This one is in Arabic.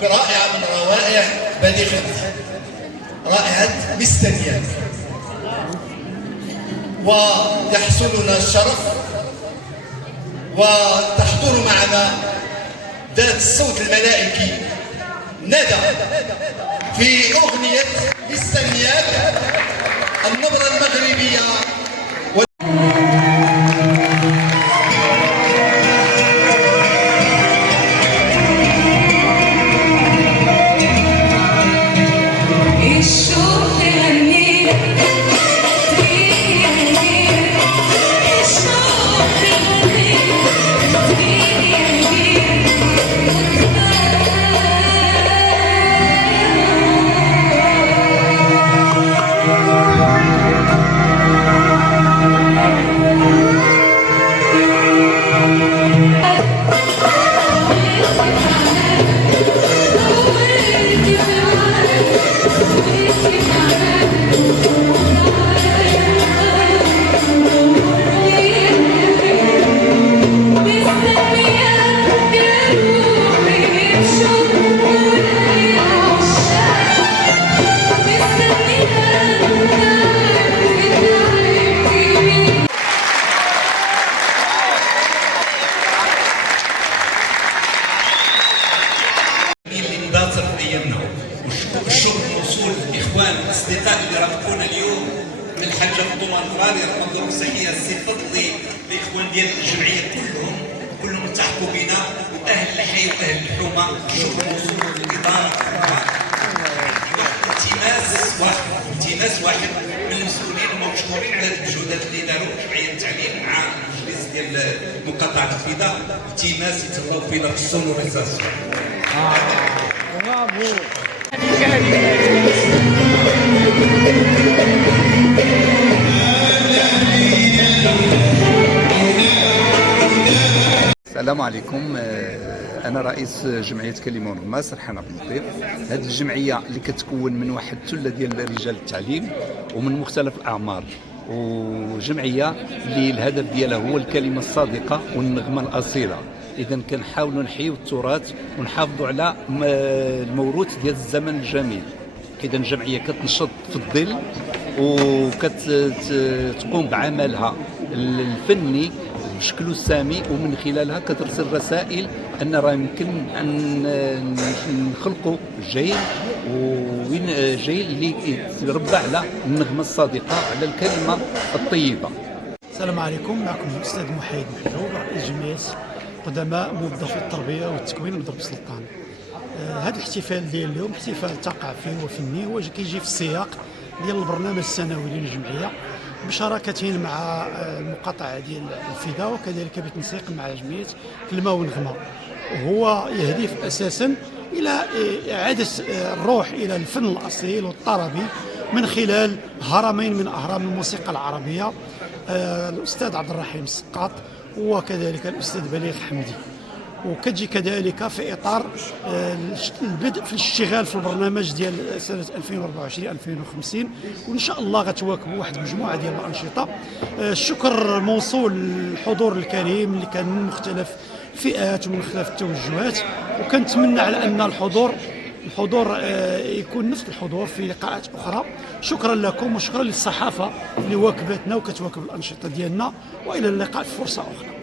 برائعة من روائع بليغة رائعة مستنيات. ويحصلنا الشرف وتحضر معنا ذات الصوت الملائكي ندى في أغنية مستنيات النبرة المغربية. والشكر موصول للاخوان الاصدقاء اللي رافقونا اليوم من الحاجه فاطمه الفراري رحمه الله صحيه السي فضلي الاخوان ديال الجمعيه كلهم التحقوا بنا واهل الحي واهل الحومه. الشكر موصول للاداره. التماس واحد من المسؤولين ومشكورين على المجهودات اللي داروا جمعيه التعليم مع المجلس ديال مقاطعه الفضاء. التماس يتهلاو فينا في السونوريزاسيون. برافو. السلام عليكم. أنا رئيس جمعية كلمون ونغمة سرحان عبد اللطيف. هذه الجمعية اللي كتكون من واحد الثلة ديال رجال التعليم ومن مختلف الأعمار، وجمعية اللي الهدف ديالها هو الكلمة الصادقة والنغمة الأصيلة. إذا كنحاولوا نحيوا التراث ونحافظوا على الموروث ديال الزمن الجميل. إذا الجمعية كتنشط في الظل وكتقوم بعملها الفني بشكله السامي، ومن خلالها كترسل رسائل أن راه يمكن أن نخلقوا جيل اللي يتربى على النغمة الصادقة، على الكلمة الطيبة. السلام عليكم، معكم الأستاذ محمد محجوب رئيس جمعية قدماء موظفي التربية والتكوين بضرب سلطان. هذا الاحتفال ديال اليوم احتفال ثقافي وفني كيجي في السياق ديال البرنامج السنوي للجمعية بشراكة مع المقاطعة ديال الفضاء وكذلك بتنسيق مع جمعية كلمة ونغمة. وهو يهدف أساسا إلى إعادة الروح إلى الفن الأصيل والطربي من خلال هرمين من أهرام الموسيقى العربية، الأستاذ عبد الرحيم السقاط وكذلك الأستاذ بليغ حمدي. وكتجي كذلك في اطار البدء في الاشتغال في البرنامج ديال سنه 2024-2050، وان شاء الله غتواكبوا واحد المجموعه ديال الانشطه. الشكر موصول للحضور الكريم اللي كان من مختلف فئات ومن مختلف التوجهات، وكنتمنى على ان الحضور يكون نفس الحضور في لقاءات اخرى. شكرا لكم وشكرا للصحافه اللي واكبتنا وكتواكب الانشطه ديالنا، والى اللقاء في فرصه اخرى.